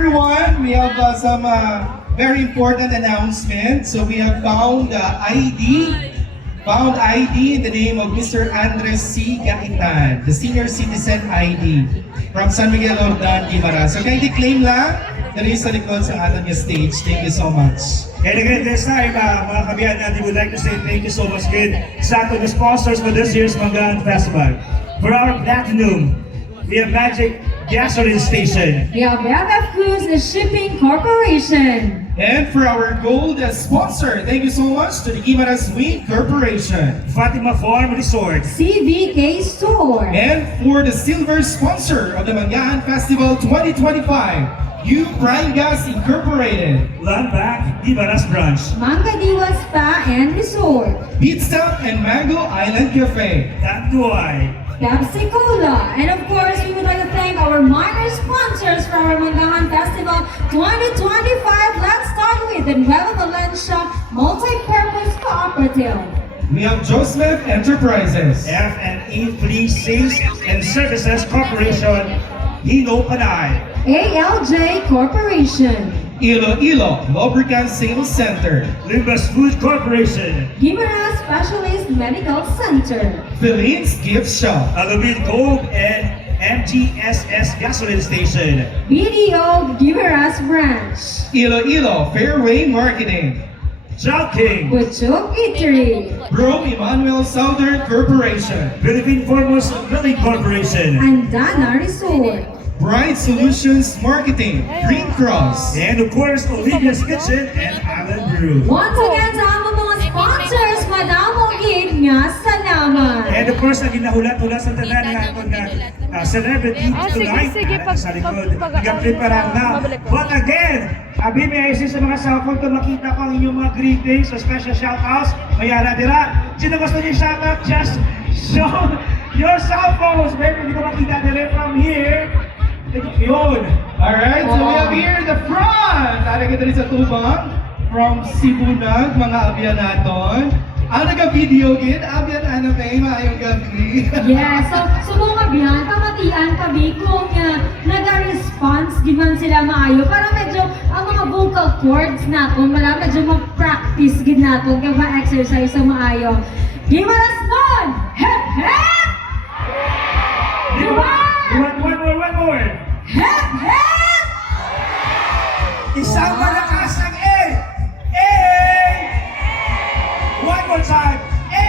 everyone, we have some very important announcement. So we have found ID in the name of Mr. Andres C. Gaitan, the senior citizen ID from San Miguel Ordan, Guimaras. So kindly claim lang, there is a likod sa atin yung stage. Thank you so much. And again, this time, mga kabiyan natin, would like to say thank you so much good sa ating sponsors for this year's Mangalan Festival. For our platinum, we have Magic Gasoline Station. We have BFF Cruise Shipping Corporation. And for our gold sponsor, thank you so much to the Guimaras Wing Corporation. Fatima Farm Resort. CVK Store. And for the silver sponsor of the Mangahan Festival 2025, U Prime Gas Incorporated. Land Bank Guimaras Branch. Mangadiwa Spa and Resort. Pit Stop and Mango Island Cafe. Tanduay. Pepsi Cola. And of course, we would like to thank our minor sponsors for our Mangahan Festival 2025. Let's start with the Nueva Valencia Multi-Purpose Cooperative. We have Joseph Enterprises. F&E Fleet Sales and Services Corporation. Hino Panay. ALJ Corporation. Iloilo Lubricant Sales Center. Limbas Food Corporation. Guimaras Specialist Medical Center. Philippines Gift Shop. Alubin Coke and MGSS Gasoline Station. BDO Guimaras Branch. Iloilo Fairway Marketing. Chowking. Butchok Eatery. Bro Emmanuel Southern Corporation. Philippine Foremost Milling Corporation. And Dana Resort. Bright Solutions Marketing. Green Cross. And of course, Olivia's Kitchen and Island Brew. Once again sa among mga sponsors, madamong gid nga salamat. And of course, ang ginahulat-hulat sa tanan nga itong celebrity tonight. sige, Sa likod, nag-prepare na. But again, abi may IC sa mga cellphone kung makita ko ang inyong mga greetings so special shoutouts. Mayara dira. Sino gusto niyo shoutout? Just show your cell phones. Maybe hindi ko makita dira from here. Yun. Alright, so we have here in the front. Tara kita rin sa tubang. From Sibunag, mga abyan naton. Ang nag-video gid, abyan ano may maayong gabi. Yes, so mga biyan, pamatian kami kung nag-response giman sila maayo. Para medyo ang mga vocal cords natin, medyo mag-practice gid natin kaya ma-exercise sa maayo. Gimaras nun! Hep, hep! One more. Hep, hep! Isang malakas ang A! A! One more time. A!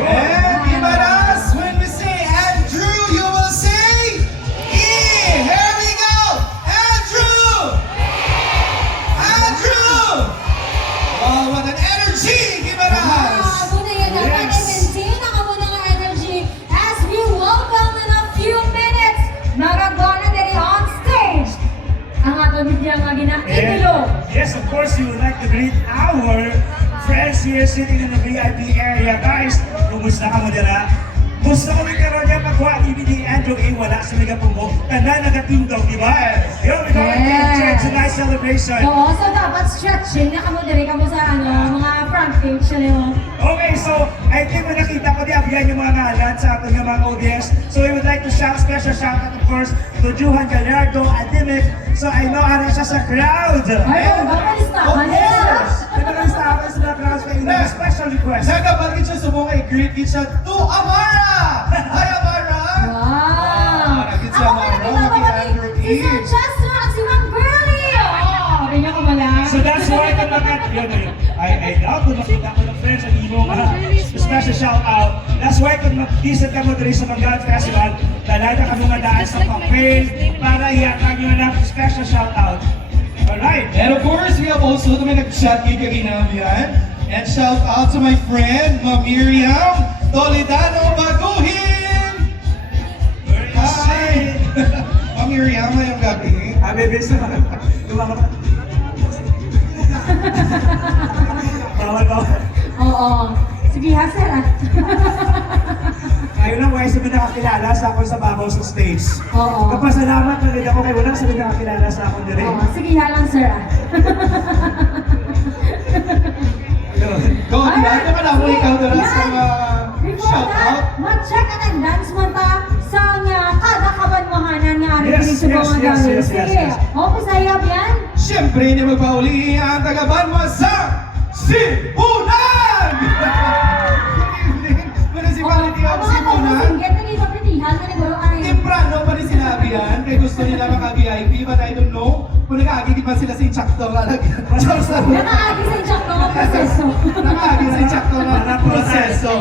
And Guimaras, when we say Andrew, you will say E. Here we go. Andrew. Andrew. Oh, what an energy, Guimaras. Muna yan naman, i-maintain ang muna nga energy as we welcome in a few minutes nagagawa na din on stage ang ato media nga gina-idolo. Yes, of course, we would like to greet our friends here sitting in the VIP area. Guys, kumusta ka mo dira? Gusto ko karon niya pagkuha ni BD Andrew A. Wala sa mga pumo. Tanda nagatindog, di ba? Yo, we got Yes. tonight's celebration. Oo, so dapat stretching na kamo diri kamo sa mga front page nyo. Okay, so I think na nakita ko di abyan yung mga ngalan sa ating mga audience. So we would like to special shout out of course to Johan Gallardo Adimic. So I know ano siya sa crowd. Ayun, bakit listahan nila? Nagkakastahan sila crowd sa inyong special request. Nagabagin siya sa mga i-greet siya to Amara. Hi, Amara. Wow! Nagit siya, Ako Amara. pa nakita Maging ko Andrew si Sir E. Chester at si Ma'am Girlie! Oo, ganyan ko mala. So that's why kung yun. I doubt kung makita ko ng friends ang imo special shout out. That's why kung mag-visit ka mo dito sa Mangalan Festival, talaga ka mga daan sa papel para iatag nyo na special shout out. Alright. And of course, we have also may nag-chat kay Kaginabian. And shout out to my friend, Ma Miriam Toledano Baguhin! Hi! Ma Miriam, ngayong gabi. Abibis na. Bawal ba? Oo. Sige ha, sir. Ngayon lang, why sabi nakakilala sa ako sa babaw sa stage. Oo. Kapasalamat na rin ako kay wala sabi nakakilala sa ako din. Oo, sige ha lang, sir. Go, di ba? Ito ka na mo ikaw doon sa mga Before shout out. that, mag-check attendance mo ta sa kada kabanwahanan nga rin Yes, sa mga yes, gawin. yes, yes, yes. O, pasaya yan? Siyempre, hindi magpauli ang taga-Banwa sa Sipunan! Good evening, Municipality of Sipunan. Singgit na dito pritihan na naguro ay. Temprano pa rin sinabi yan, kaya gusto nila maka-VIP, but I don't know kung nag-aagi di ba sila sa Inchakto lalagyan. Nakaagi sa check ko ang proseso. Naka-aagi sa Inchakto na proseso.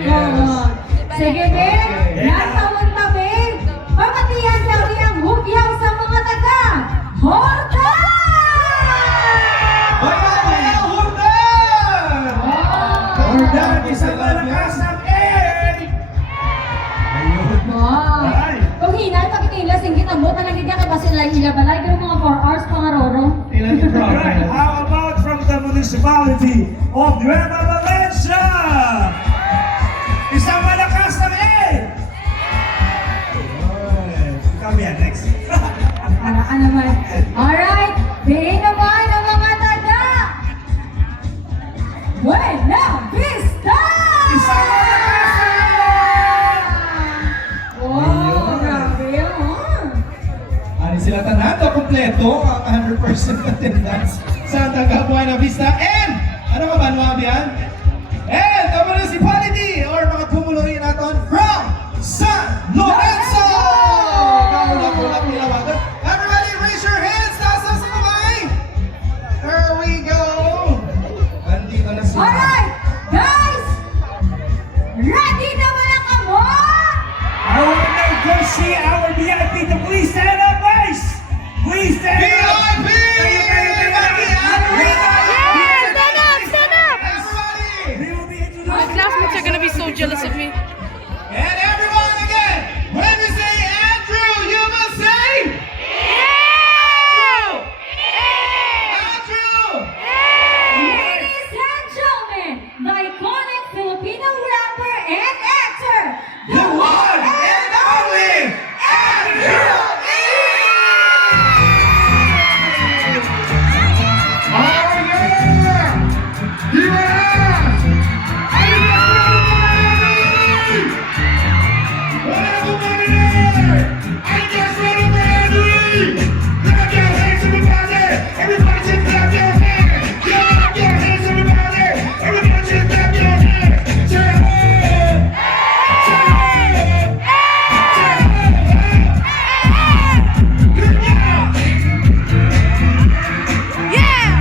Oo. Sige, Ben. Yan tawag kami. Pamatihan kami ang hugyaw sa mga taga. Horta! Bayan! Hordan! Hordan, isang malakas ng air! Ayun. Wow. Ay. Kung hinay, pagkikila, singgit ang buta lang hindi ka kasi ilabalay. Pero mga 4 hours pang aroro. Ilan yung Alright, program? how about from the municipality of Nueva Valencia? Isang malakas ng air! Alright. Ikaw yan, next. Para ka naman. Alright. Diin naman ang mga taga. Buena Vista! Isang malakas ng air! Oh, grabe yun. Ano sila tanado, kompleto ang 100% attendance sa taga Buena Vista and ano ka ba, Nuabian? And the municipality or mga pumulurin natin from San Lorenzo! Kaulak-ulak nilawagan. Everybody raise your hands! Taas sa kamay! There we go! Andito na sila. Alright, guys! Ready na ba na kamo? I want to go see our VIP to please stand up, guys! Please stand up! VIP! Everybody! Yes, stand up, stand up! Everybody! We will be introducing My classmates are gonna be so jealous of me. And everyone again, when we say Andrew, you must say Andrew! Ladies and gentlemen, the iconic Filipino rapper and actor, The one and only Andrew E! Oh yeah! Yeah!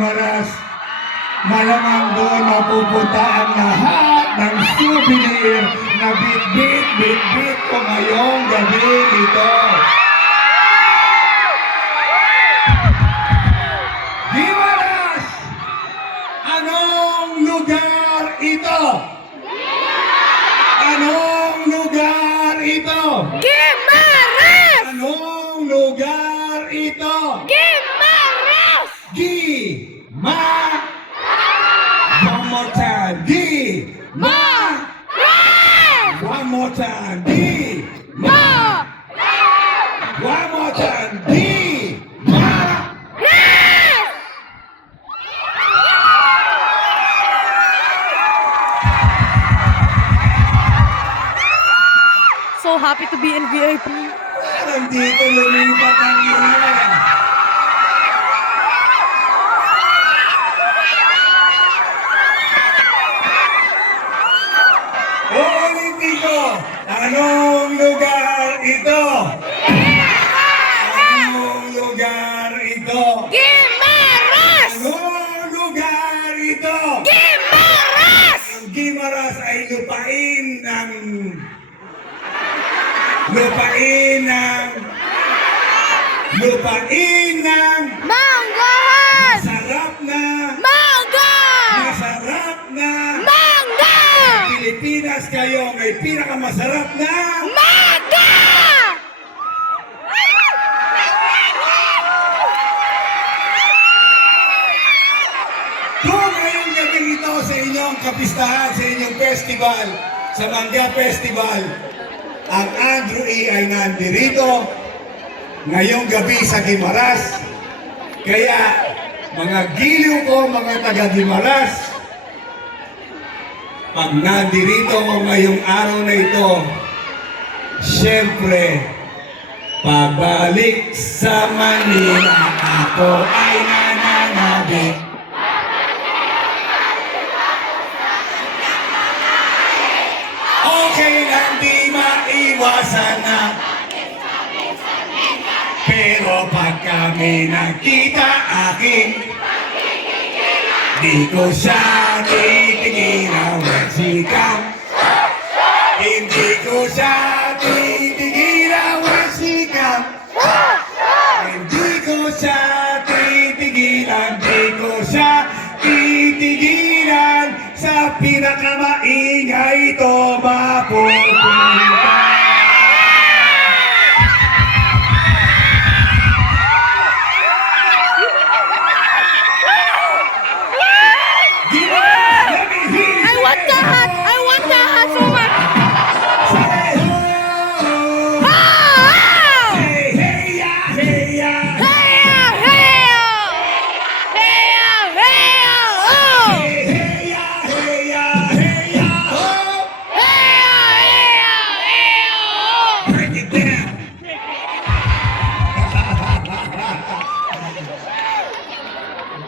Gimaras, malamang doon mapupunta ang lahat ng souvenir na bit-bit ko ngayong gabi ito. Gimaras! Anong lugar ito? Anong lugar ito? Gimaras! Anong lugar ito? Gimaras! One more time. One more time. One more time. So happy to be in VIP. Parang dito lumipat ang ilan. Uulitin ko, anong lugar ito? Anong lugar ito? Gimaras! Anong lugar ito? Gimaras! Ang Gimaras ay lupain ng Manggahan! masarap na Mangga! Pilipinas kayo may pinakamasarap na Mangga! kung ngayong gabi ito sa inyong kapistahan, sa inyong festival, sa Mangga Festival, ang Andrew E. ay nandirito ngayong gabi sa Gimaras. Kaya mga giliw ko, mga taga-Gimaras, pag nandirito ko ngayong araw na ito, siyempre, pabalik sa Manila, ako ay nananabik. Okay lang di maiwasan na, pero pag kami nagkita akin, di ko siya titigilan at sigaw. Hindi ko siya titigilan at sigaw. Hindi ko siya titigilan, di ko siya titigilan. Sa pinakamaingay ito mapupunta. I want the hat! I want the hat so much! Ah! Hey ya! Hey ya! Oh! Break it down.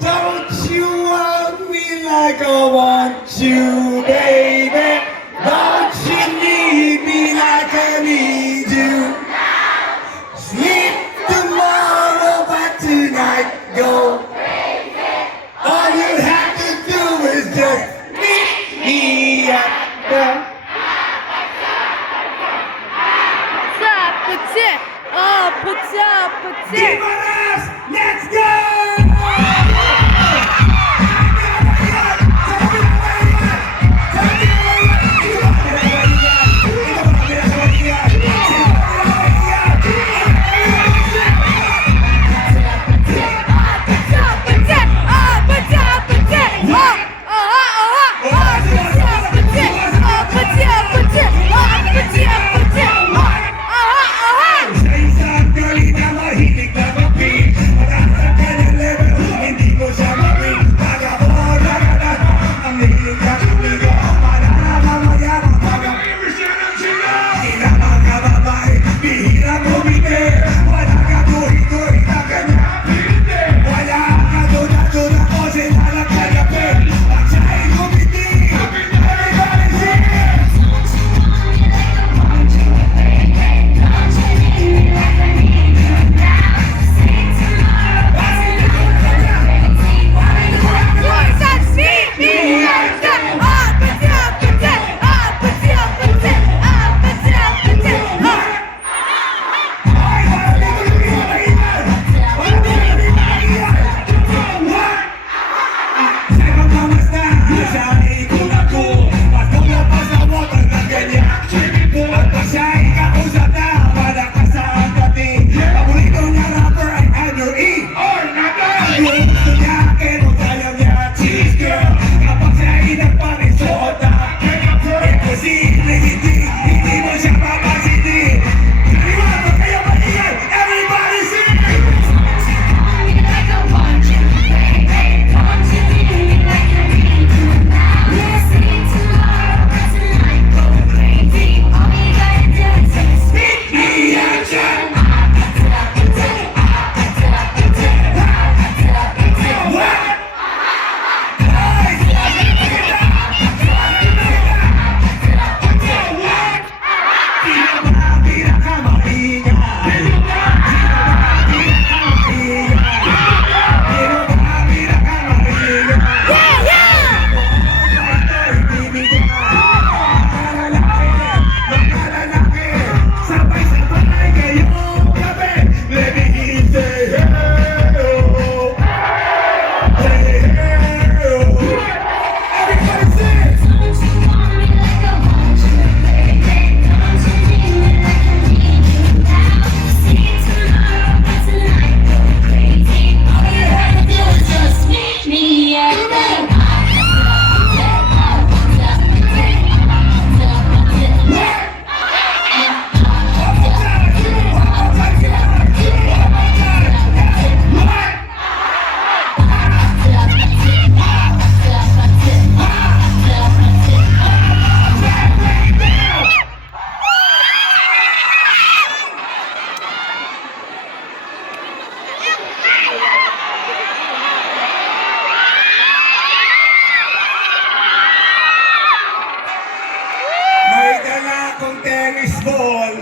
Don't you want me like I want you, baby? Don't you need me like I need you? Sleep tomorrow, but tonight go. All you have to do is just meet me at the Gimaras! Let's go! sa ikot ako. Patula pa sa water na ganyan. At pa siya ikausap na wala ka sa agdating. Paborito niya rapper ay Andrew E. Or Natal. Yung gusto niya, pero kaya niya cheese girl. Kapag siya inagpalisuot na imposible, hindi mo siya papasitin. Kaliwata kayo maingay, everybody sing! Me action! What? May dala akong tennis ball,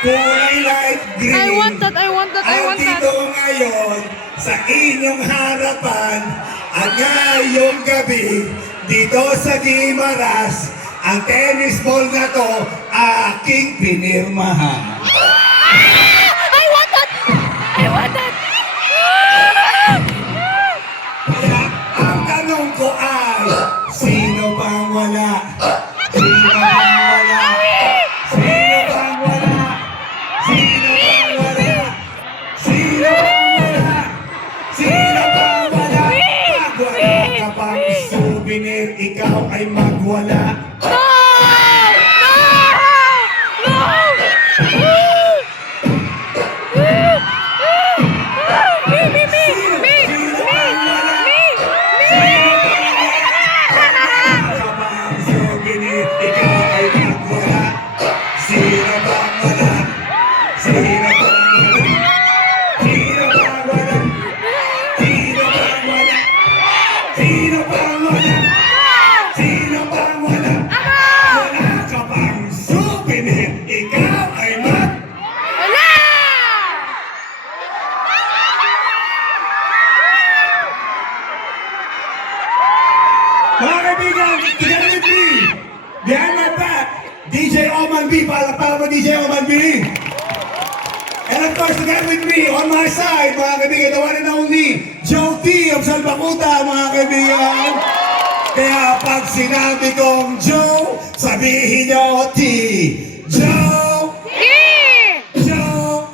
kulay light green. I want that, I want that, I want that. Andito ngayon sa inyong harapan, at ngayong gabi, dito sa Guimaras, ang tennis ball na to, aking pinirmahan. I want that! I want that! Kaya ang tanong ko ay, sino bang wala? Sino bang wala? Sino bang wala? Sino bang wala? Sino bang wala? Sino bang wala? Pag wala ka pang souvenir, ikaw ay magwala. No! No! No! Me, me, me! Me! Sino Me! bang wala? Me! Sino bang wala? Ka pang souvenir, ikaw ay magwala. Sino bang wala? Sino bang wala? Sino bang wala? Sino bang wala? Sino bang wala? Sino bang wala? Wala ka bang souvenir, ikaw ay mag... Wala! Mga kaibigan, together with me, behind my back, DJ Oman B, palakpakan mo DJ Oman B. And of course, together with me, on my side, mga kaibigan, the one and only, Joe T of Salbakuta, mga kaibigan. Kaya pag sinabi kong Joe, sabihin nyo T. Joe! Joe!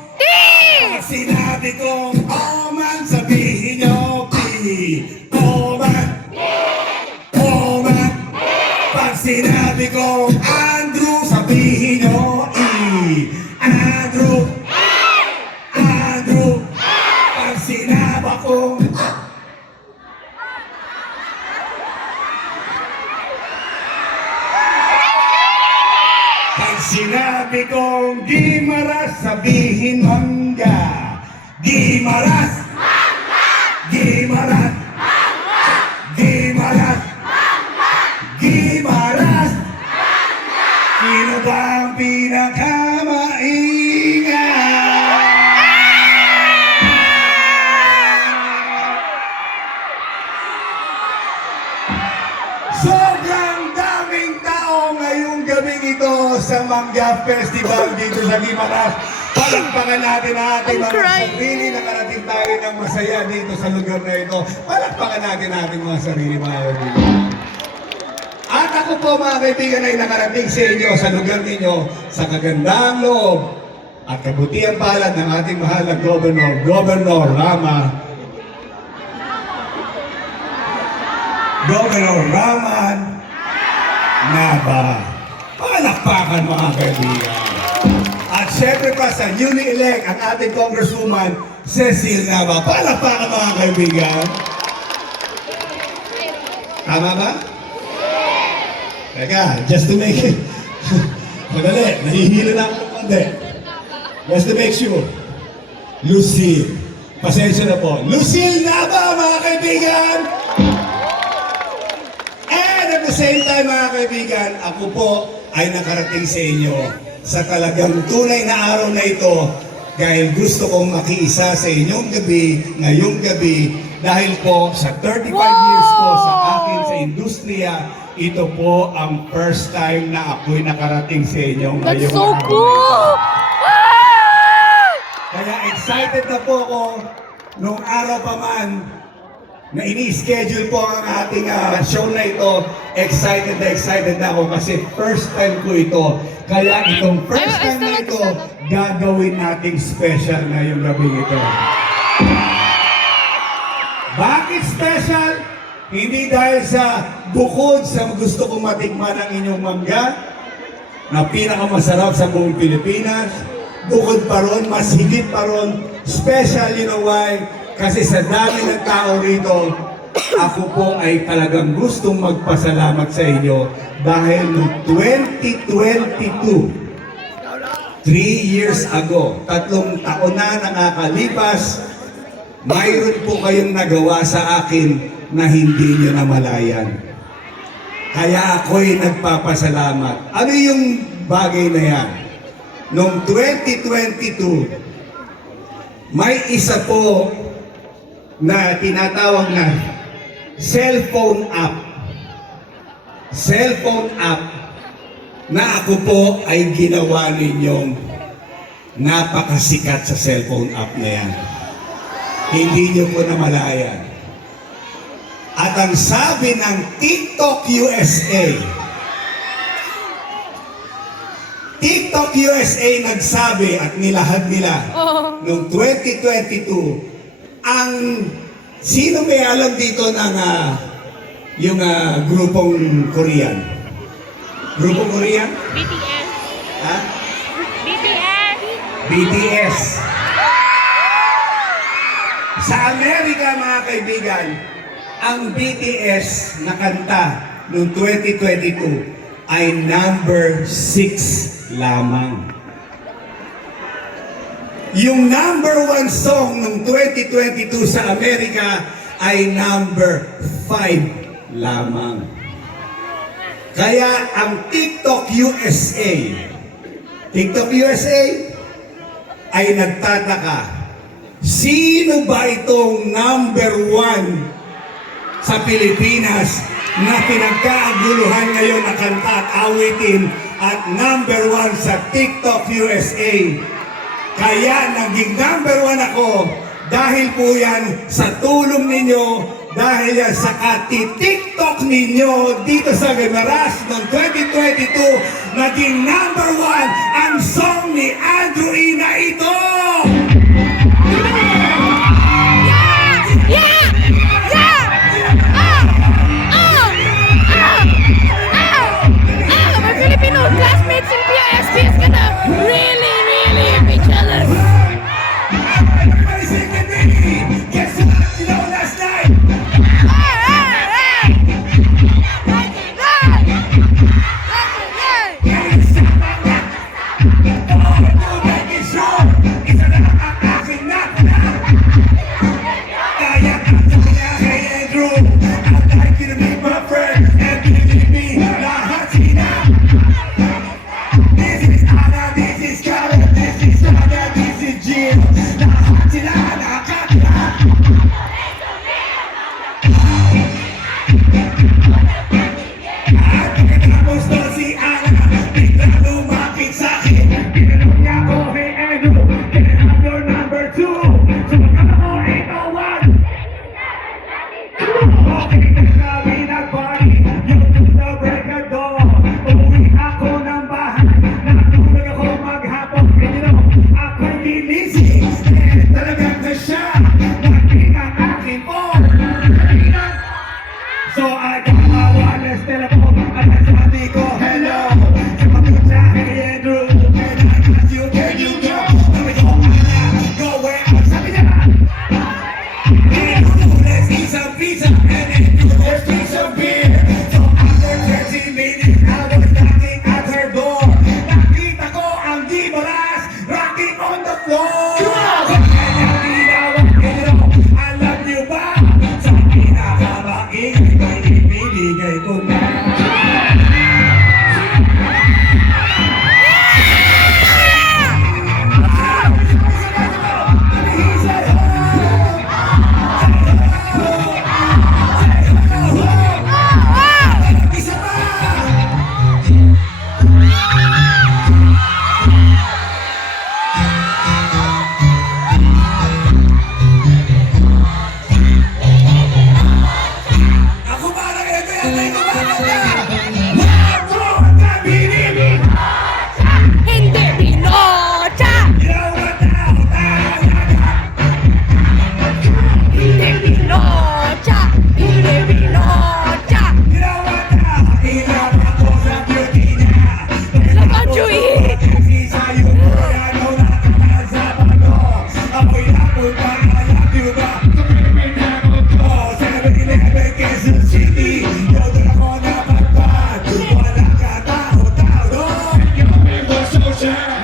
Pag sinabi kong Oman, sabihin nyo P. Oman! Oman! Pag sinabi kong Andrew, sabihin nyo E. Andrew! Andrew! Pag sinabi kong Pag sinabi kong Guimaras, sabihin mangga. Guimaras! Guimaras! Guimaras! Guimaras! Sino ba ang pinakamaingay? Sobrang daming tao ngayong gabing ito sa Mangga Festival dito sa Guimaras. Palakpakan natin ang ating I'm mga crying. sarili. Nakarating tayo ng masaya dito sa lugar na ito. Palakpakan natin ang ating mga sarili, mga kaibigan. ako po mga kaibigan ay nakarating sa inyo sa lugar ninyo sa kagandang loob at kabutihan palad ng ating mahal na Governor Raman Nava. Palakpakan mga kaibigan. At syempre pa sa newly elect ang ating Congresswoman Cecil Nava. Palakpakan mga kaibigan. Tama ba? Teka, just to make it. Madali, nahihilo na ako ng konti. Just to make sure. Lucille. Pasensya na po. Lucille Nava mga kaibigan! And at the same time mga kaibigan, ako po ay nakarating sa inyo sa talagang tunay na araw na ito dahil gusto kong makiisa sa inyong gabi, ngayong gabi, dahil po sa 35 years ko sa akin sa industriya, ito po ang first time na ako'y nakarating sa inyo That's ngayong so araw na ito. cool! Kaya excited na po ako nung araw pa man na ini-schedule po ang ating show na ito. Excited na ako kasi first time ko ito. Kaya itong first time na ito, gagawin nating special ngayong gabi ito. Bakit special? Hindi dahil sa bukod sa gusto kong matikman ang inyong mangga na pinakamasarap sa buong Pilipinas. Bukod pa ron, mas higit pa ron, special, you know why? Kasi sa dami ng tao rito, ako po ay talagang gustong magpasalamat sa inyo dahil noong 2022, 3 years ago, 3 taon na nakakalipas, mayroon po kayong nagawa sa akin na hindi nyo namalayan. Kaya ako'y nagpapasalamat. Ano yung bagay na yan? Noong 2022, may isa po na tinatawag na cellphone app. Cellphone app na ako po ay ginawa ninyong napakasikat sa cellphone app na yan. Hindi nyo po namalayan. At ang sabi ng TikTok USA, nagsabi at nilahad nila noong 2022, ang sino may alam dito ng yung grupong Korean? Grupong Korean? BTS. Ha? BTS. BTS. Sa Amerika mga kaibigan, ang BTS na kanta noong 2022 ay number 6 lamang. Yung number 1 song ng 2022 sa Amerika ay number 5 lamang. Kaya ang TikTok USA ay nagtataka, sino ba itong number 1 sa Pilipinas na pinagkaaguluhan ngayon na kanta at awitin at number 1 sa TikTok USA? Kaya naging number 1 ako dahil po yan sa tulong ninyo, dahil yan sa kati-TikTok ninyo dito sa Guimaras noong 2022, naging number 1 ang song ni Andrew Ina ito! My Filipino classmates in PISP is gonna really be jealous. Everybody sing with me! Guess what? You know last night? Making sure it's an Estela ko, at sabi ko hello. Sumagot sa akin ni Andrew, can I ask you, can you go? Sabi ko, go where? Sabi niya, let's eat some pizza and Andrew, let's drink some beer. So after 30 minutes, I was knocking at her door. Nakita ko ang Gimaras rocking on the floor. Alam niyo ba? Sa pinakamaingay ko'y ibibigay ko na. Isa pa! Ako ba na ito yan? Ay, kumaganda! Ako ang kabinibig! Hindi Pinocha! Ginawa na! Hindi Pinocha! Hindi Pinocha! Ginawa na! Ilang ako sa beauty niya! Look at you eat! Kasi sa'yo ko yan ang nakakasama ko. Ako'y napunta, I love you ba? Oh, 7-Eleven, Quezon City. Yung doon ako napagpag. Wala ka tao-tao doon.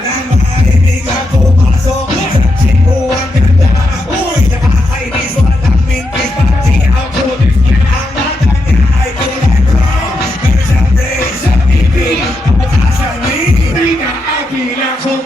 Nang mahilig ako pasok sa chikuan ganda. Uy, nakakainis, walang mintis, pati ang pulis niya. Ang mata niya ay kulay brown. Meron siyang brace sa bibig, ang mukha sa ngipin. Ang bilang ko.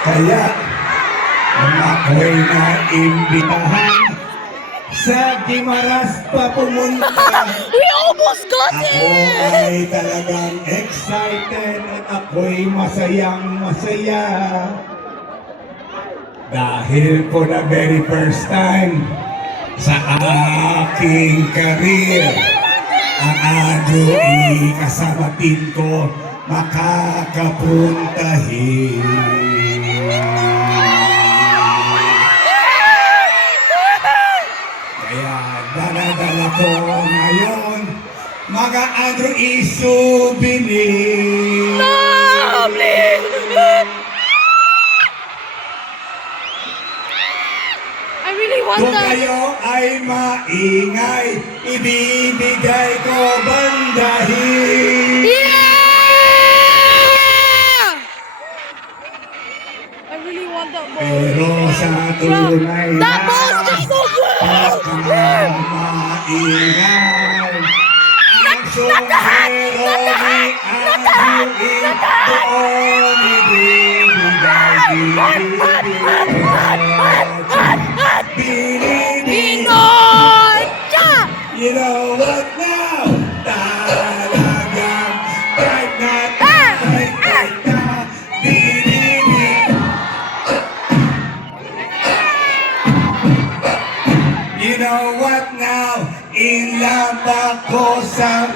Kaya, nang ako'y naimbitahan sa Gimaras pa pumunta. We almost got Ako it! ay talagang excited at ako'y masayang masaya. Dahil for the very first time sa aking career, ang Andrew kasamatin ko makakapuntahin. Kaya daladala ko ngayon mga Andrew souvenir. No, please! I really want Kung that. kayo ay maingay, ibibigay ko bandahin. Yeah! I really want that ball. Pero sa tunay na That ball's just so good! pagkamaingay, ang sombrero ni Andrew doon ibibigay. Pinocha! You know what now? Talagang bright na bright na binibig. You know what now? In love ako sa...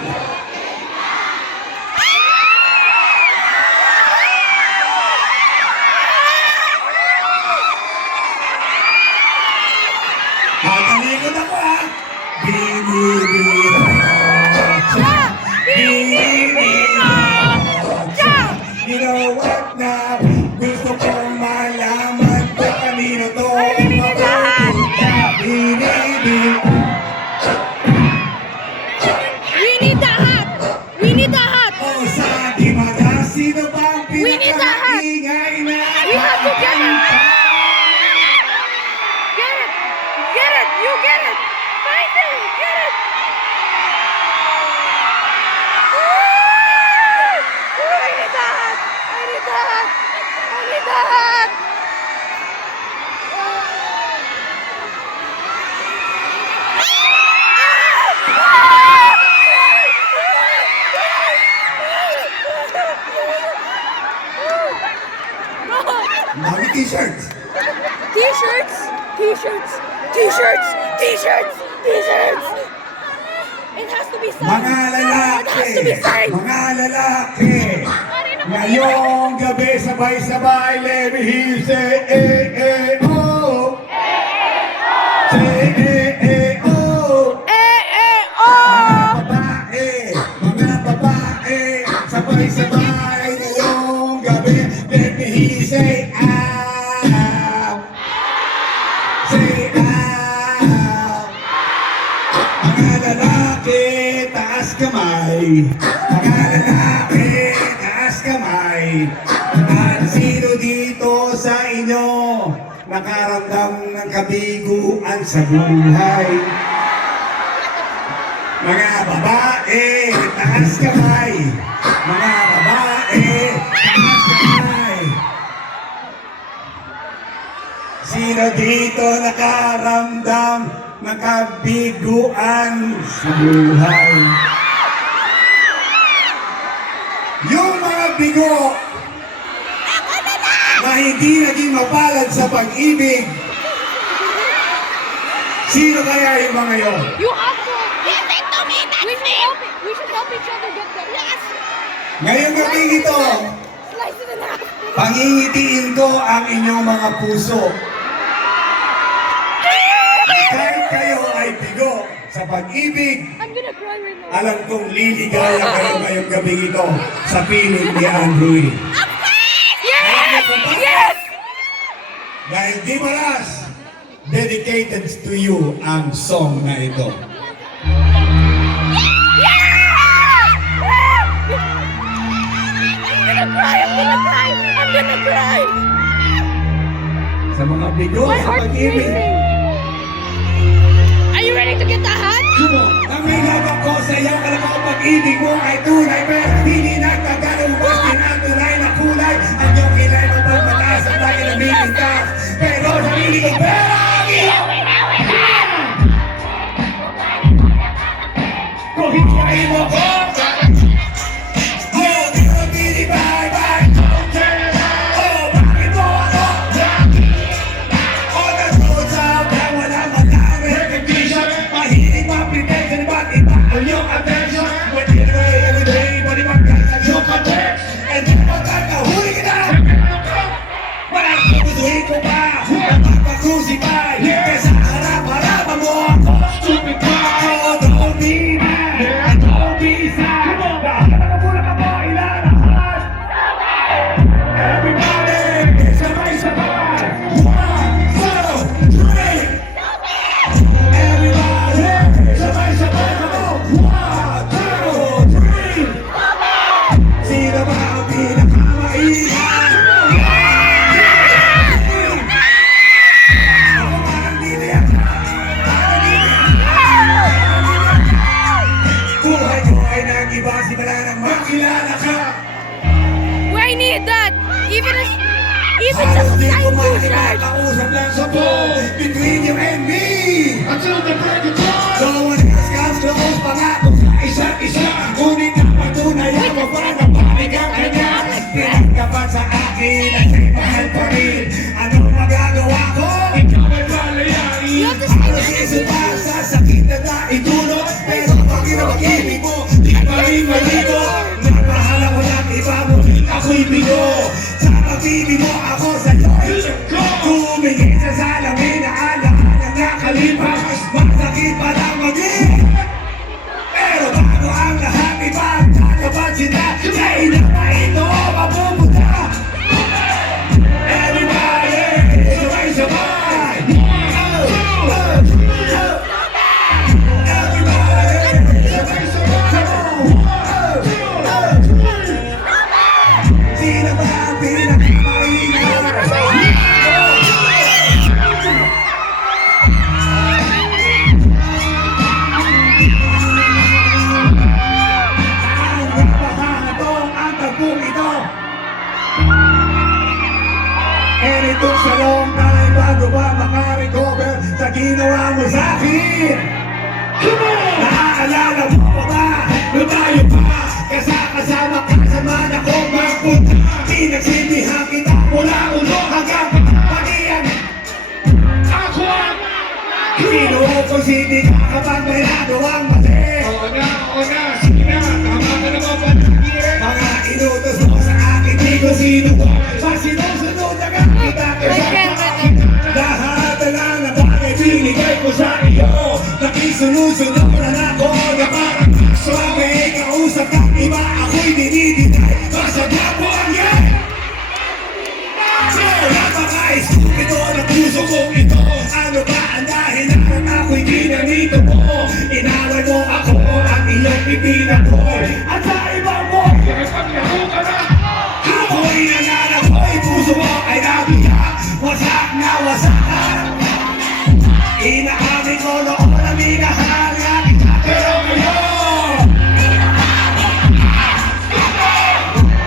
Matalikod ako ha! You know what now? Gusto kong malaman kung kanino to mapupunta. Binibig. that? Mami t-shirts. T-shirts, t-shirts, t-shirts, t-shirts, t-shirts. It has to be signed. Mga It has to be lalaki, signed. mga lalaki, ngayong gabi sabay-sabay, let me hear you say, eh, eh, oh. Say, eh, eh, oh. Oh. Mga babae, sabay-sabay, ngayong gabi, let me hear you say, ah. Say, ah. Mga lalaki, taas kamay. Mga lalaki, taas kamay. At sino dito sa inyo nakaramdam ng kabiguan sa buhay? Mga babae, taas kamay. Mga babae, taas kamay. Sino dito nakaramdam ng kabiguan sa buhay? Yung mga bigo na hindi naging mapalad sa pag-ibig, sino kaya yung mga yon? You have to. Give it to me. We should help each other get there. Yes. Ngayong gabi ito, Slice it in half. pangingitiin ko ang inyong mga puso. Kahit kayo ay bigo sa pag-ibig, I'm gonna cry right now. alam kong liligaya kayo ngayong gabi ito sa piling ni Andrew. Yes! Yes! Dahil di malas, dedicated to you ang song na ito. I'm gonna cry. I'm gonna cry. I'm gonna cry. Sa mga bigo My sa heart's pag-ibig, racing. Are you ready to get the hat? ang may labak ko sa iyo, alam ko pag-ibig mo ay tunay, pero hindi nagkagalubas, tinatuloy na kulay. Ang iyong kilay mo pagmataas at lagi nabibig ka. Pero sarili ko, pero ang iyong kung hindi mo ko, oh, di ko binibay-bay. Oh, bakit mo ako? On the road sa na walang matang recognition, mahilig ma-pretend sa iba't iba ang iyong attention. When you pray every day, pwede magkasal yung context. And di magkakahuli kita. Walang pupusuhin ko pa, napapag-crucify. Kesa harap-harapan mo ako, stupid boy. Oh, don't be mad, and don't be sad. Nakakapula ka mo, ilalahat. Everybody, sabay-sabay. 1, 2, 3. Everybody, sabay-sabay ka mo. 1, 2, 3. Sino ba ang pinakamaingay? Ako ba ang bibigyan? Buhay ko ay nag-iba, simula nang makilala ka. I need that. Even Halos just a di ko tiny shirt. makakausap lang sa phone between you and me. Until the break of dawn. No one else comes close, pangako sa isa't isa. Ngunit napatunayan mo pa na balik ang kanya. Pinagkapat sa akin at may mahal pa rin. Anong magagawa ko? Ikaw ay malayari. You have to stay Halos there. isupa sa sakit na naitulot. Pero pag inabag-ibig mo, di pa rin maligo. Napahala ko lang iba mo, ako'y bigo. Sa pag-ibig mo ako sa'yo'y tumingin sa salamin na alaala ng nakalipas. Masakit pa lang maging akin. Naaalala mo pa ba? Nung tayo pa, kasama ka sa mana ko magpunta. Pinagsindihan kita mula ulo hanggang pagiyan. Ako ang kinuho ko sindi ka kapag may nagawang mali. Oo na, sige na, tama ka naman patagin. Mga inutos mo sa akin, di ko sinuko. Pag sinusunod na ka, kita lahat na bagay binigay ko sa iyo. Nakisunod-sunod na ako na parang may kausap ng iba, ako'y dinidinay. Basta gwapo ang yan. Napaka-estupido ng puso kong ito. Ano ba ang dahilan ako'y ginamito mo? Inaway mo ako at iyong ipinaboy. At sa ibang mo, paglaro ka na. Ako'y nananaboy, puso mo ay nabiyak. Wasak na wasak. Inaamin ko noon na minahal nga kita. Pero ngayon,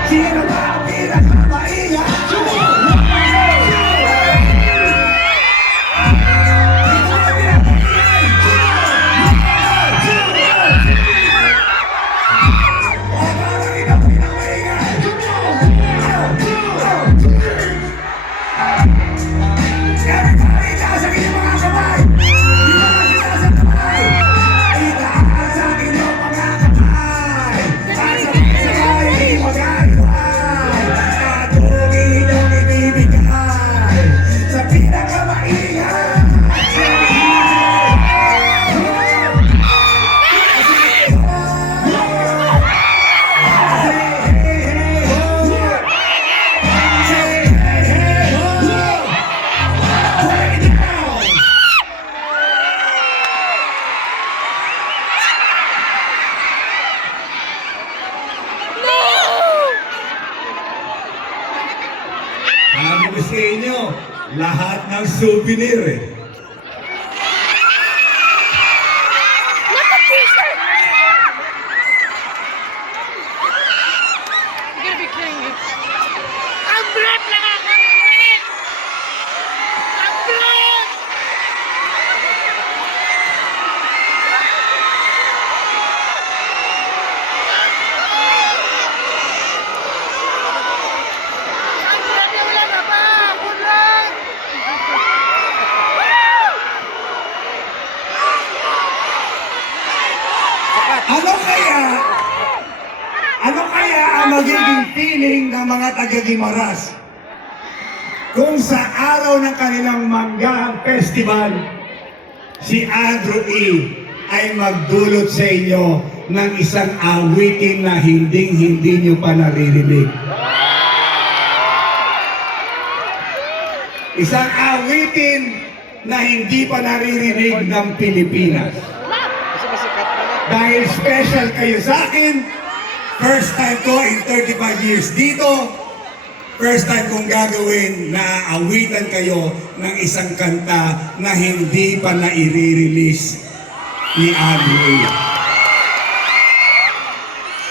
sino ba ang pinakamaingat? Everybody, nasa inyong mga kamay! Di ba nasa kamay? Itaas sa inyong mga kamay! Sabay-sabay, mag-alay! At kung inyong ibibigay sa pinakamaingat! Sabi ko sa inyo, lahat ng souvenir eh. Not the t-shirt! You're gonna be kidding me. Ang brap lang ako! Ang brap! Ang brap yung wala na pa! Bulan! Ano kaya ang magiging feeling ng mga taga-Guimaras kung sa araw ng kanilang Manggahan Festival, si Andrew E. ay magdulot sa inyo ng isang awitin na hindi nyo pa naririnig. Isang awitin na hindi pa naririnig ng Pilipinas. Dahil special kayo sa akin, first time ko in 35 years dito, first time kong gagawin na awitan kayo ng isang kanta na hindi pa na-i-release ni Andrew.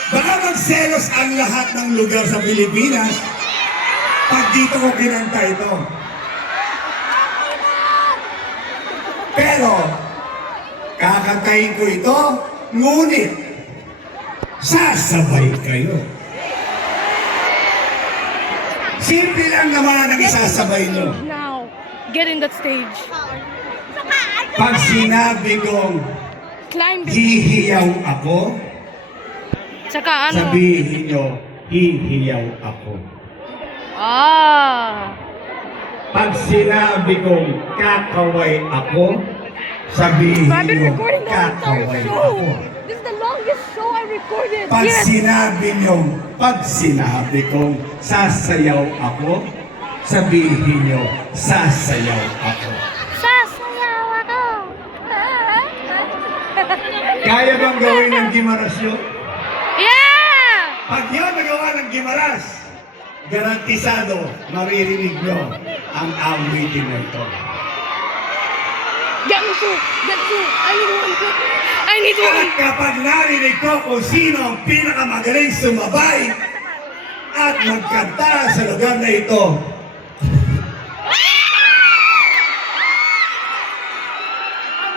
Baka magselos ang lahat ng lugar sa Pilipinas pag dito ko kinanta ito. Pero, kakantahin ko ito, ngunit, sasabay kayo. Simple lang naman ang isasabay nyo. Now, get in that stage. Pag sinabi kong Climb it. hihiyaw ako, Tsaka ano? sabihin nyo, hihiyaw ako. Ah. Pag sinabi kong kakaway ako, sabihin I've been nyo, recording the entire kakaway show. ako. This is the longest show I recorded. Pag Yes. sinabi kong sasayaw ako, sabihin nyo, sasayaw ako. Sasayaw ako. Kaya bang gawin ng Guimaras yun? Yeah! Pag yun nagawa ng Guimaras, garantisado, maririnig nyo ang awitin na ito. Get me two. Get two. I need one. I need one. At kapag narinig ko kung sino ang pinakamagaling sumabay at magkanta sa lugar na ito,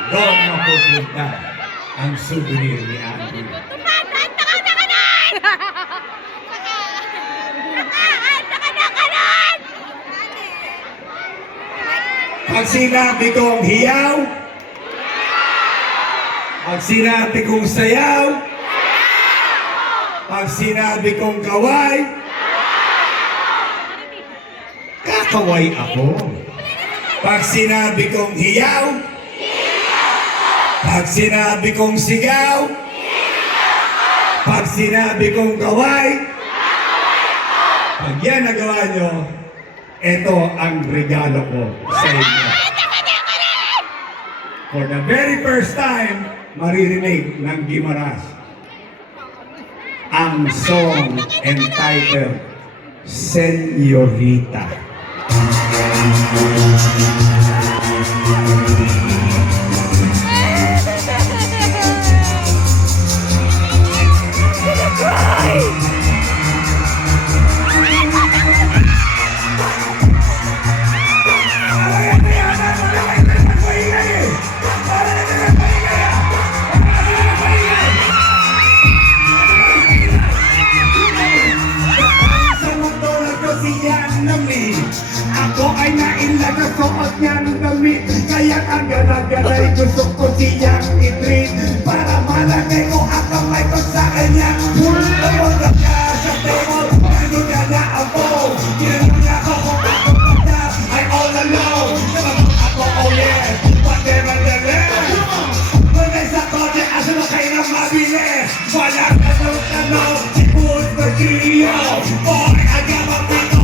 doon mapupunta ang souvenir ni Andrew. Pag sinabi kong hiyaw, pag sinabi kong sayaw, pag sinabi kong kaway, kakaway ako. Pag sinabi kong hiyaw, pag sinabi kong sigaw, pag sinabi kong kaway, pag yan nagawa nyo, ito ang regalo ko sa inyo. For the very first time, maririnig ng Gimaras ang song entitled Señorita. Sa mundo nagkasiyan namin, ako ay nailag na suot niyang damit. Kaya agad-agad ay gusto ko siyang i-treat, para malagay ko ang kamay ko sa kanya. Tumunod ka sa table, ano ka na ako? Ginanong niya ako kung ako na ay all alone. Naman ako, oh yes, whatever the rest. Pagay sa kote, asa na kayo na mabili? Walang tanong-tanong, si Food Virgilio. Boy, agama pito,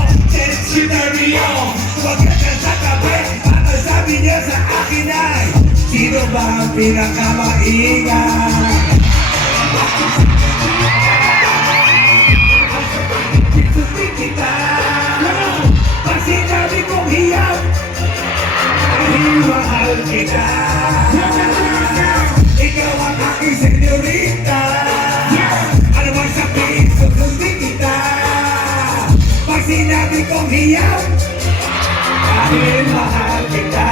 Rio. Pagkata sa tabi, ano sabi niya sa akin ay, sino ba ang pinakamaingay? Isusin kita, pag sinabi kong hiyaw, dahil mahal kita. Ikaw ang aking senyorita. Ano bang sabihin, susundin kita. Pag sinabi kong hiyaw, dahil mahal kita.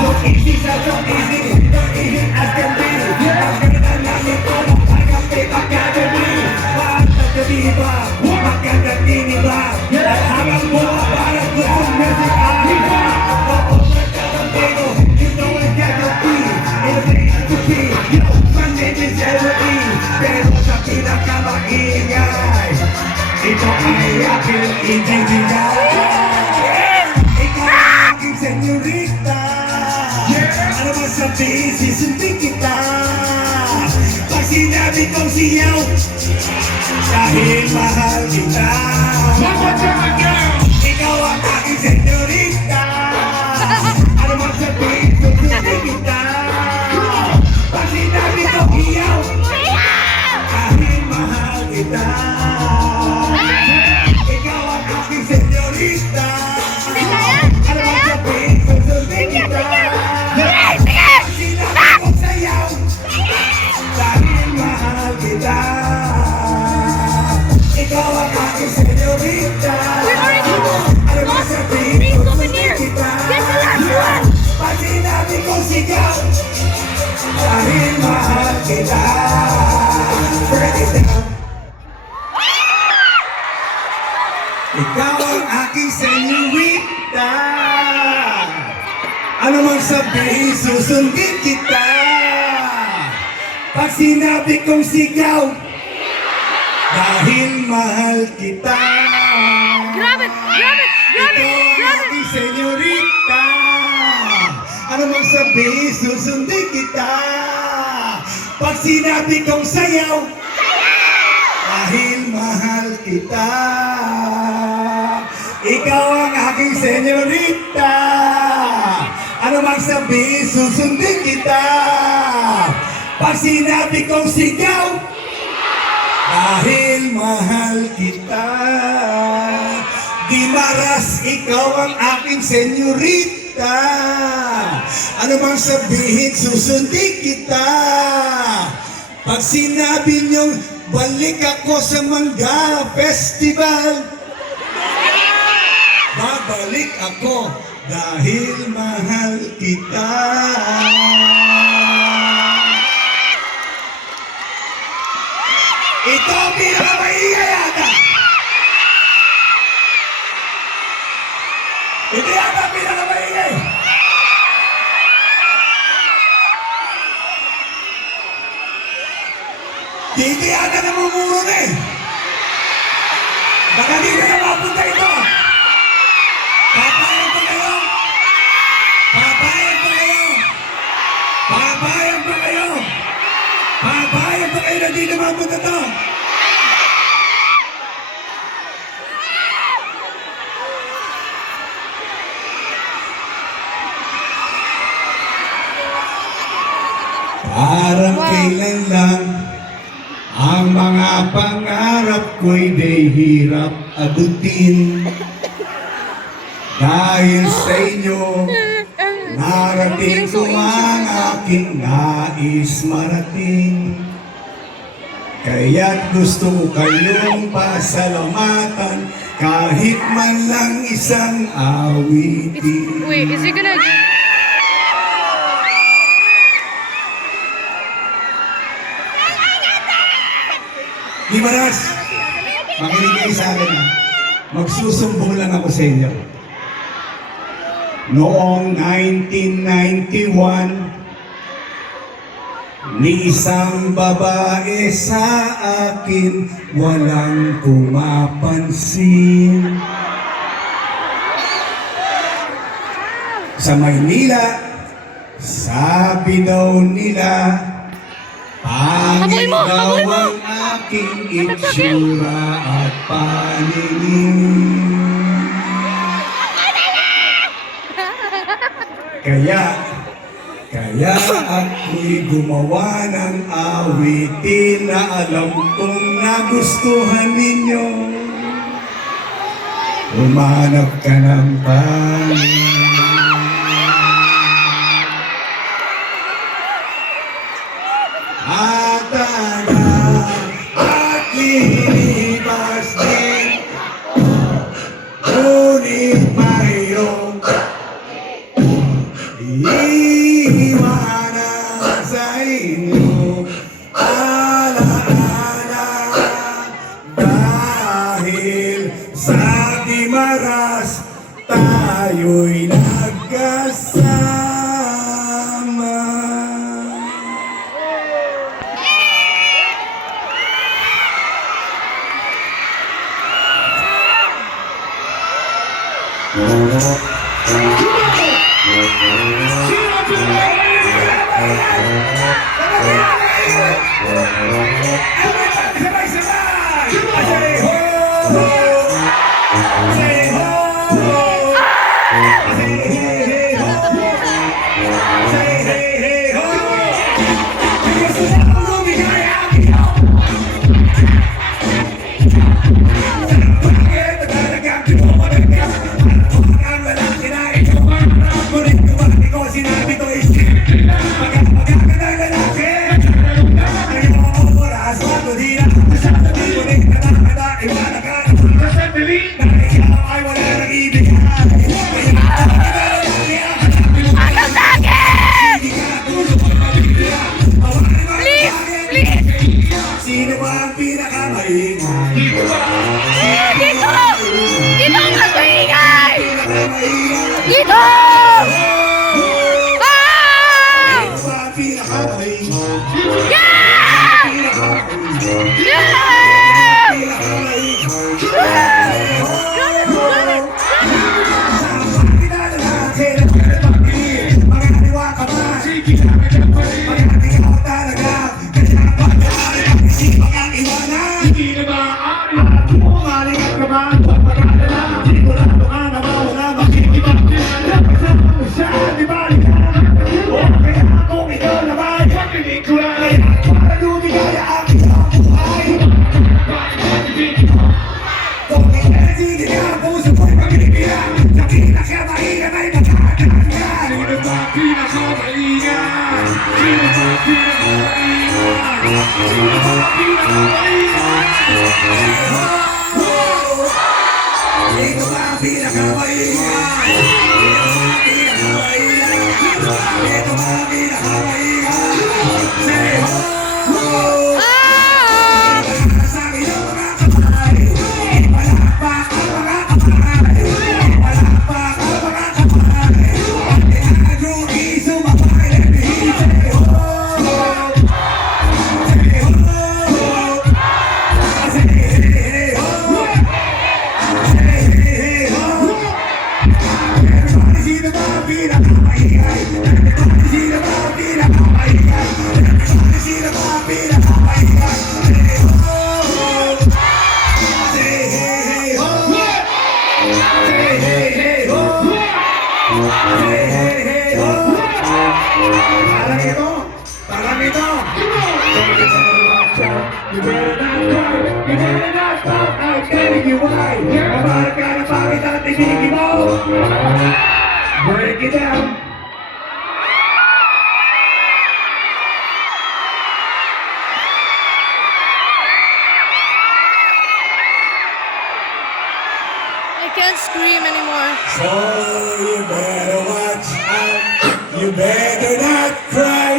So easy sa so easy, so easy as can be. Ang ganda namin ko, hanggang Faith Academy. Basta ka diba, maganda tiniba. At habang buha para gustong music arriba. Oo, nagkakampigo, you know I got your beat. In a place to be, yo, my name is Jeremy. Pero sa pinakamaingay, ito ay aking ibibigay. Ikaw ang aking senyorita. Ano ba sabihin, sisundin kita. Pag sinabi kong siyaw, dahil mahal kita. Ikaw ang aking senyorita. Ano ba sabihin, sisundin kita. Pag sinabi kong hiyaw, dahil mahal kita. Ikaw ang aking senyorita. Ano bang sabihin, susundin kita. Sinabi kong sayaw, dahil mahal kita. Ikaw ang aking senyorita. Ano bang sabihin, susundin kita. Pag sinabi kong sigaw, dahil mahal kita. Break it down. Ikaw ang aking senyorita. Ano mang sabihin, susundin kita. Pag sinabi kong sigaw, dahil mahal kita. Grab it! Grab it! Grab it! Ikaw ang Grab it! aking senyorita. Ano mang sabihin, susundin kita. Pag sinabi kong sayaw, dahil mahal kita. Ikaw ang aking senyorita. Ano mang sabihin, susundin kita. Pag sinabi kong sigaw, dahil mahal kita. Gimaras, ikaw ang aking senyorita. Ano mang sabihin, susundin kita. Pag sinabi niyong balik ako sa Mangga Festival, babalik ako, dahil mahal kita. Ito ang pinakamaingay yata. Ito yata ang pinakamaingay. Dito yata namumuro na eh. Baka di na mapunta ito. Papayag pa kayo. Papayag pa kayo. Papayag pa kayo. Papayag pa kayo na di na mapunta to. Parang kailan lang ang mga pangarap ko'y di hirap abutin. Dahil sa inyo, narating ko ang aking nais marating. Kaya't gusto ko kayong pasalamatan kahit man lang isang awitin. Wait, is he gonna... Gimaras, makinig kayo sa akin ha. Magsusumbong lang ako sa inyo. Noong 1991, ni isang babae sa akin walang pumapansin. Sa Maynila, sabi daw nila, pangit daw ang aking itsura at paningin. Kaya ako'y gumawa ng awitin na alam kong nagustuhan ninyo. Humanap ka ng pangin. At lilipas din, ngunit mayroong iiwanan sa inyo alaala. Dahil sa Gimaras tayo'y nagkasama. Sino ba ang pinakamaingay? Dito! Dito ang mas maingay! Dito! Ah! Sino ba ang pinakamaingay? Yeah! Yeah! Sino ba ang pinakamaingay? You better not cry, you better not stop, I'm telling you why. Mabalik ka na bakit ang tinigin mo? Break it down. I can't scream anymore. So you better watch out. You better not cry.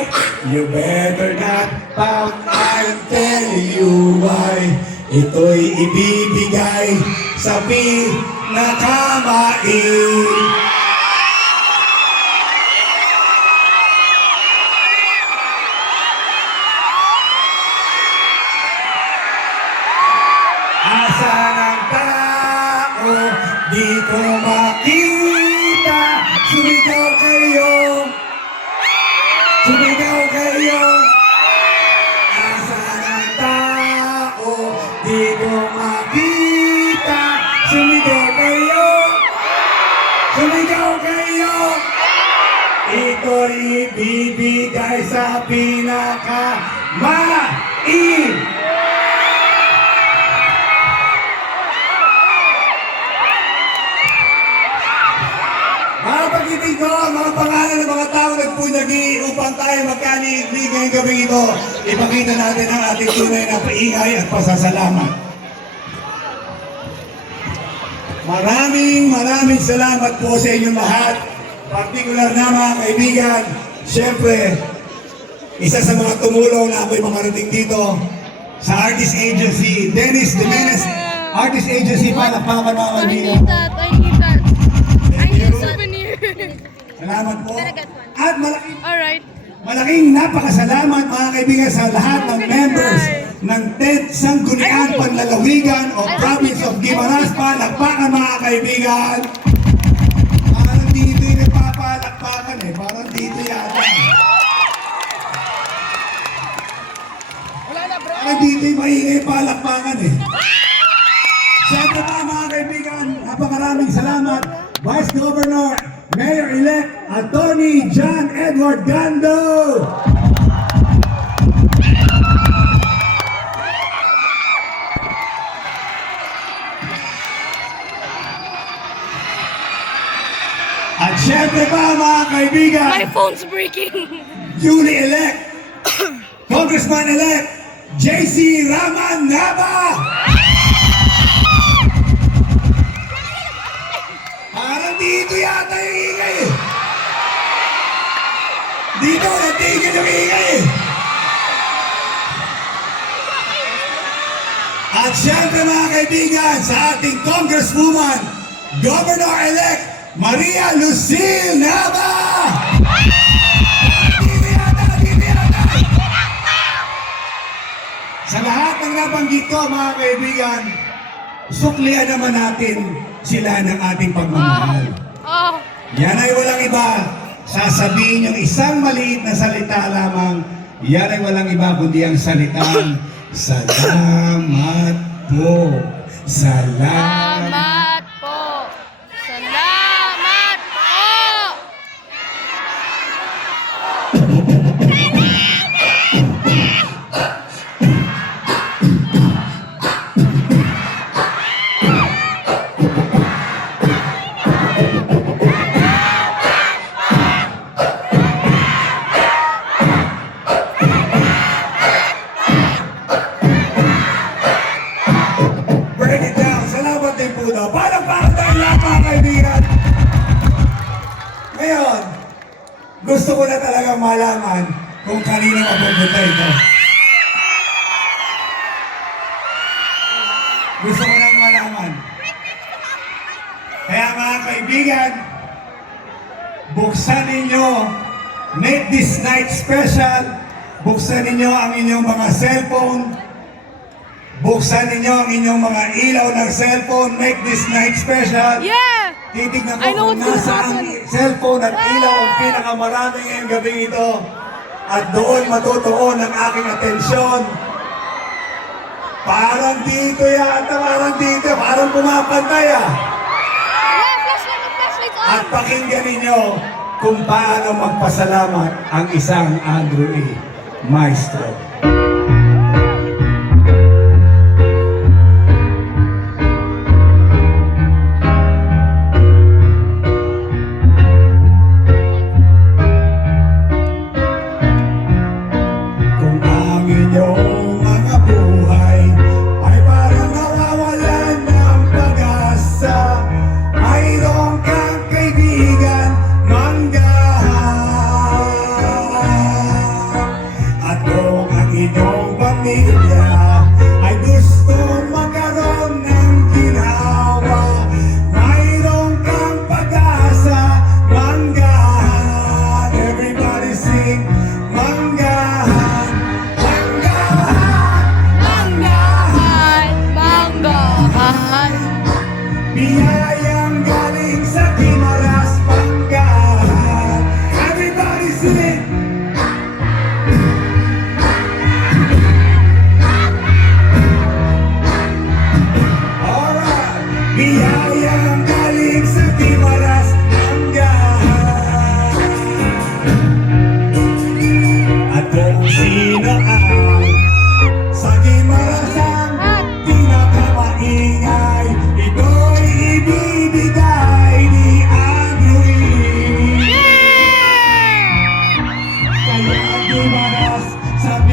You better not pout. I'm telling you why. Ito'y ibibigay sa pinakamait. Asa ng tao, di ko makita. Sumigaw kayo, sumigaw kayo. Asa ng tao, di ko makita. Sumigaw kayo, sumigaw kayo. Ito'y ibibigay sa pinakamait. Mga pagkitig ko, mga pangalan ng mga tao nagpunyagi upang tayo magkaniiglig ngayong gabi ito. Ipakita natin ang ating tunay na paingay at pasasalamat. Maraming salamat po sa inyong lahat. Partikular na mga kaibigan. Siyempre, isa sa mga tumulong na ako'y makarating dito sa Artist Agency, Dennis Jimenez Artist Agency, palakpakan mga I kaibigan. need that. I need that. I need a souvenir. Salamat po. At Alright. malaking napakasalamat mga kaibigan sa lahat ng members ng 10th Sangguniang Panlalawigan o Province of Guimaras. Palakpakan mga kaibigan. Parang dito yung nagpapalakpakan eh. Parang dito yata. Parang dito yung maingay palakpakan eh. Siyempre pa mga kaibigan, napakaraming salamat. Vice Governor, Mayor-elect, Attorney John Edward Gando. At syempre pa mga kaibigan, My phone's breaking. newly-elect, Congressman-elect, JC Raman Nava. Parang dito yata yung ingay eh. Dito, natigil yung ingay eh. At syempre mga kaibigan, sa ating Congresswoman, Governor-elect, Maria Lucille Nava! Dito yata, dito yata! Sa lahat ng nabanggit ko mga kaibigan, suklian naman natin sila ng ating pagmamahal. Oh. Yan ay walang iba. Sasabihin yung isang maliit na salita lamang, yan ay walang iba kundi ang salitang salamat po. Salamat. Salamat po. Salamat po. Break it down. Salamat din po daw. Parang tayo lang mga kaibigan. Ngayon, gusto ko na talagang malaman kung kanino mapupunta ito. Gusto ko lang malaman. Kaya mga kaibigan, buksan ninyo, make this night special, buksan ninyo ang inyong mga cellphone, buksan ninyo ang inyong mga ilaw ng cellphone, make this night special. Yeah. Titignan ko I know kung what's nasa gonna ang happen. cellphone at ilaw ang pinakamarami ngayong gabi ito. At doon matutuon ang aking atensyon. Parang dito yata, parang pumapantay ah. Yeah, flashlight on. At pakinggan ninyo kung paano magpasalamat ang isang Andrew A. Maestro. Kung ang inyong